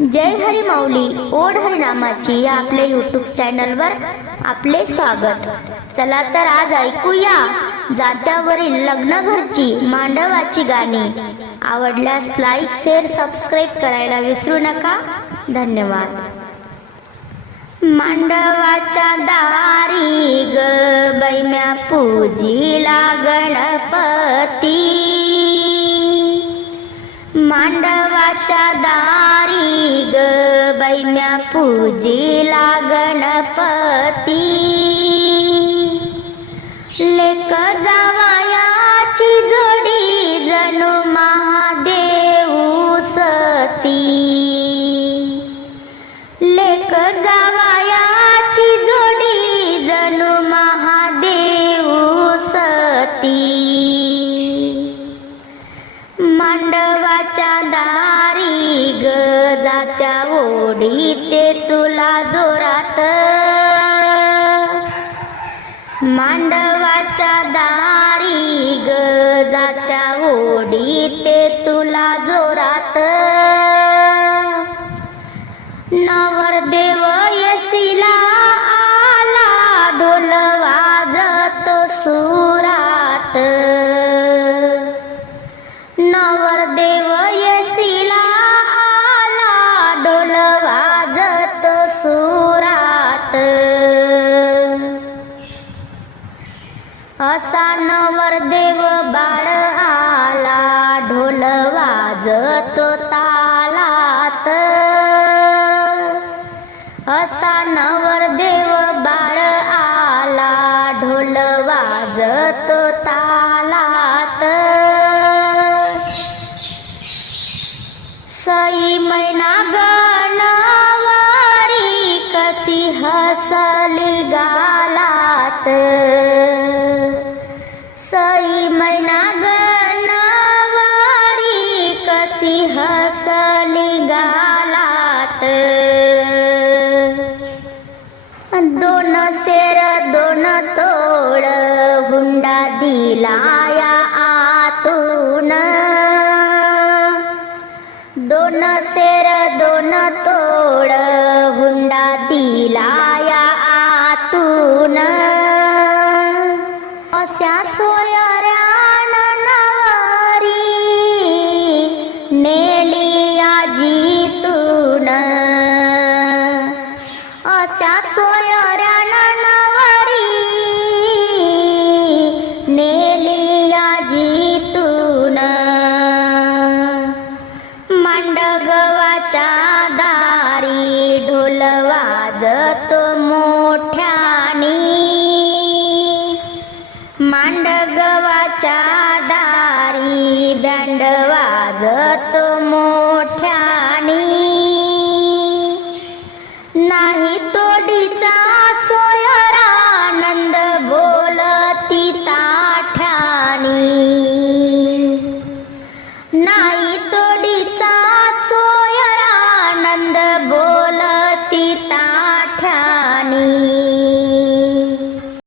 जय हरी माऊली ओढ हरिनामाची या आपल्या युट्यूब चॅनलवर आपले स्वागत. चला तर आज ऐकूया जात्यावरील लग्न घरची मांडवाची गाणी. आवडल्यास लाईक शेअर सबस्क्राईब करायला विसरू नका. धन्यवाद. मांडवाच्या दारी ग बैम्या पूजी मांडवाच्या दारी ग बैम्या पूजीला गणपती. लेक जावायाची जोडी जणू महादेऊ सती. लेक जावा जात्या ओढी ते तुला जोरात. मांडवाच्या दारी ग जात्या ओढी ते तुला जोरात. नवरदेव देव बाळ आला ढोल वाजतो तालात. असा नवरदेव बाळ आला ढोल सई मैना गणवारी कशी हसली गालात. दोन शेर दोन तोड हुंडा दिलाया आतून. दोन शेर दोन तोड हुंडा दिलाया चा दारी ढोल वाजतो मोठ्यानी. मांडगवाच्या दारी बँड वाजतो मोठ्यानी. नाही तो the boy.